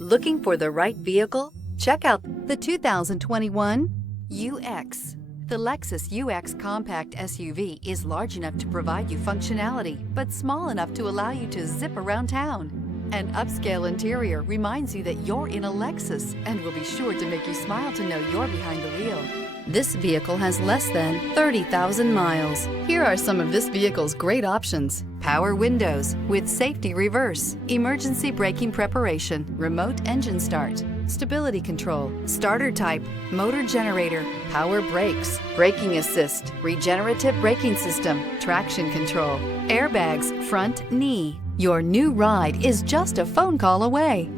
Looking for the right vehicle? Check out the 2021 UX. The Lexus UX compact SUV is large enough to provide you functionality, but small enough to allow you to zip around town. An upscale interior reminds you that you're in a Lexus and will be sure to make you smile to know you're behind the wheel. This vehicle has less than 30,000 miles. Here are some of this vehicle's great options: power windows with safety reverse, emergency braking preparation, remote engine start, stability control, starter type, motor generator, power brakes, braking assist, regenerative braking system, traction control, airbags, front knee. Your new ride is just a phone call away.